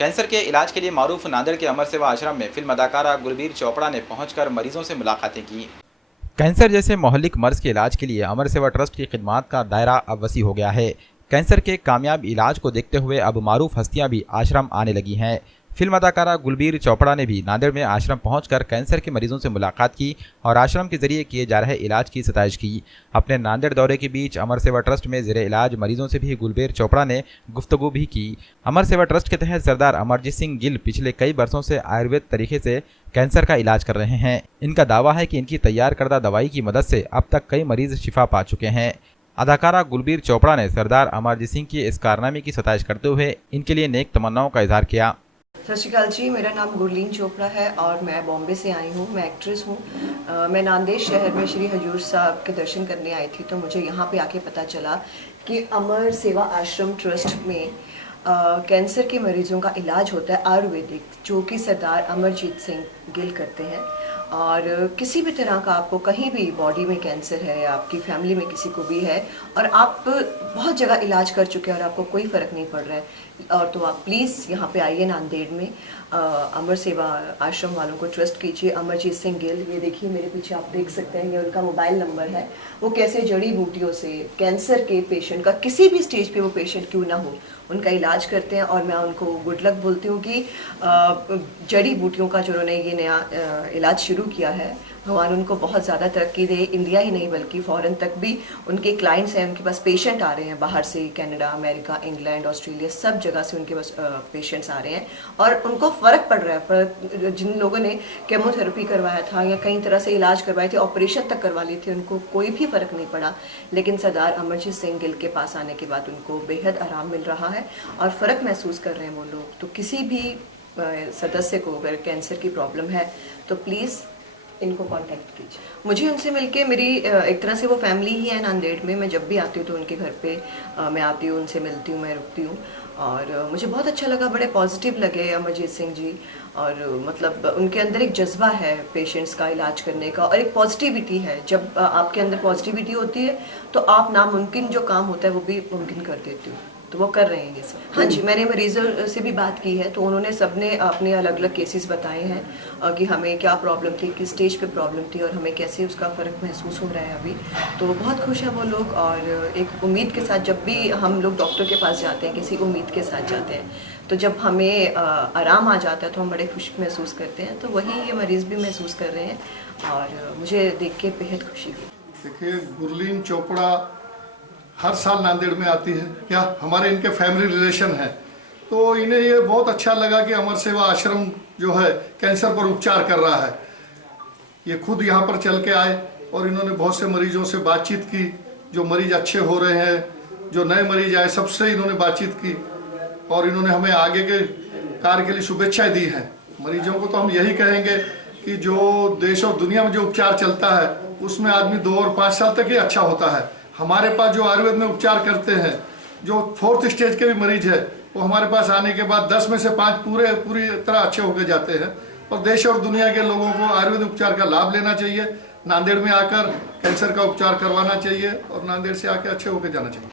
Cancer के इलाज के लिए मारूफ नांदेड़ के अमर सेवा आश्रम में फिल्म अदाकारा गुलबीर चोपड़ा ने पहुंचकर मरीजों से मुलाकातें की। कैंसर जैसे मोहल्लिक मर्ज के इलाज के लिए अमर सेवा ट्रस्ट की खिदमात का दायरा अब वसी हो गया है। कैंसर के कामयाब इलाज को देखते हुए अब मारूफ हस्तियां भी आश्रम आने लगी हैं। फिल्म अदाकारा गुलबीर चोपड़ा ने भी नांदेड़ में आश्रम पहुंचकर कैंसर के मरीजों से मुलाकात की और आश्रम के जरिए किए जा रहे इलाज की सताइश की। अपने नांदेड़ दौरे के बीच अमर सेवा ट्रस्ट में ज़ेरे इलाज मरीजों से भी गुलबीर चोपड़ा ने गुफ्तगू भी की। अमर सेवा ट्रस्ट के तहत सरदार अमरजीत सिंह गिल पिछले कई वर्षों से आयुर्वेद तरीके से कैंसर का इलाज कर रहे हैं। इनका दावा है कि इनकी तैयार करदा दवाई की मदद से अब तक कई मरीज शिफा पा चुके हैं। अदाकारा गुलबीर चोपड़ा ने सरदार अमरजीत सिंह की इस कारनामे की सताइश करते हुए इनके लिए नेक तमन्नाओं का इजहार किया। सत श्री अकाल जी, मेरा नाम गुरलीन चोपड़ा है और मैं बॉम्बे से आई हूँ। मैं एक्ट्रेस हूँ। मैं नांदेड़ शहर में श्री हजूर साहब के दर्शन करने आई थी, तो मुझे यहाँ पे आके पता चला कि अमर सेवा आश्रम ट्रस्ट में कैंसर के मरीजों का इलाज होता है आयुर्वेदिक, जो कि सरदार अमरजीत सिंह गिल करते हैं। और किसी भी तरह का आपको कहीं भी बॉडी में कैंसर है या आपकी फैमिली में किसी को भी है और आप बहुत जगह इलाज कर चुके हैं और आपको कोई फ़र्क नहीं पड़ रहा है, और तो आप प्लीज़ यहाँ पे आइए नांदेड़ में। अमर सेवा आश्रम वालों को ट्रस्ट कीजिए। अमरजीत सिंह गिल, ये देखिए मेरे पीछे आप देख सकते हैं, ये उनका मोबाइल नंबर है। वो कैसे जड़ी बूटियों से कैंसर के पेशेंट का, किसी भी स्टेज पे वो पेशेंट क्यों ना हो, उनका इलाज करते हैं। और मैं उनको गुड लक बोलती हूँ कि जड़ी बूटियों का जो उन्होंने ये नया इलाज शुरू किया है, भगवान उनको बहुत ज़्यादा तरक्की दे। इंडिया ही नहीं बल्कि फ़ॉरेन तक भी उनके क्लाइंट्स हैं, उनके पास पेशेंट आ रहे हैं बाहर से, कनाडा, अमेरिका, इंग्लैंड, ऑस्ट्रेलिया, सब जगह से उनके पास पेशेंट्स आ रहे हैं और उनको फ़र्क पड़ रहा है। फ़र्क, जिन लोगों ने केमोथेरेपी करवाया था या कई तरह से इलाज करवाए थे, ऑपरेशन तक करवा लिए थे, उनको कोई भी फ़र्क नहीं पड़ा। लेकिन सरदार अमरजीत सिंह गिल के पास आने के बाद उनको बेहद आराम मिल रहा है और फ़र्क महसूस कर रहे हैं वो लोग। तो किसी भी सदस्य को अगर कैंसर की प्रॉब्लम है तो प्लीज़ इनको कांटेक्ट कीजिए। मुझे उनसे मिलके, मेरी एक तरह से वो फैमिली ही है नांदेड़ में। मैं जब भी आती हूँ तो उनके घर पे मैं आती हूँ, उनसे मिलती हूँ, मैं रुकती हूँ और मुझे बहुत अच्छा लगा। बड़े पॉजिटिव लगे अमरजीत सिंह जी, और मतलब उनके अंदर एक जज्बा है पेशेंट्स का इलाज करने का और एक पॉजिटिविटी है। जब आपके अंदर पॉजिटिविटी होती है तो आप नामुमकिन जो काम होता है वो भी मुमकिन कर देते हो, तो वो कर रहे हैं ये सब। हाँ जी, मैंने मरीजों से भी बात की है, तो उन्होंने सबने अपने अलग अलग केसेस बताए हैं कि हमें क्या प्रॉब्लम थी, किस स्टेज पे प्रॉब्लम थी और हमें कैसे उसका फ़र्क महसूस हो रहा है अभी। तो बहुत खुश हैं वो लोग और एक उम्मीद के साथ, जब भी हम लोग डॉक्टर के पास जाते हैं किसी उम्मीद के साथ जाते हैं, तो जब हमें आराम आ जाता है तो हम बड़े खुश महसूस करते हैं। तो वही ये मरीज़ भी महसूस कर रहे हैं और मुझे देख के बेहद खुशी हुई। देखिए, गुरलीन चोपड़ा हर साल नांदेड़ में आती है, क्या हमारे इनके फैमिली रिलेशन है, तो इन्हें ये बहुत अच्छा लगा कि अमर सेवा आश्रम जो है कैंसर पर उपचार कर रहा है। ये खुद यहाँ पर चल के आए और इन्होंने बहुत से मरीजों से बातचीत की, जो मरीज अच्छे हो रहे हैं, जो नए मरीज आए, सबसे इन्होंने बातचीत की और इन्होंने हमें आगे के कार्य के लिए शुभेच्छाएँ दी हैं। मरीजों को तो हम यही कहेंगे कि जो देश और दुनिया में जो उपचार चलता है उसमें आदमी 2 और 5 साल तक ही अच्छा होता है। हमारे पास जो आयुर्वेद में उपचार करते हैं, जो 4th स्टेज के भी मरीज है, वो हमारे पास आने के बाद 10 में से 5 पूरी तरह अच्छे होकर जाते हैं। और देश और दुनिया के लोगों को आयुर्वेद उपचार का लाभ लेना चाहिए, नांदेड़ में आकर कैंसर का उपचार करवाना चाहिए और नांदेड़ से आकर अच्छे होकर जाना चाहिए।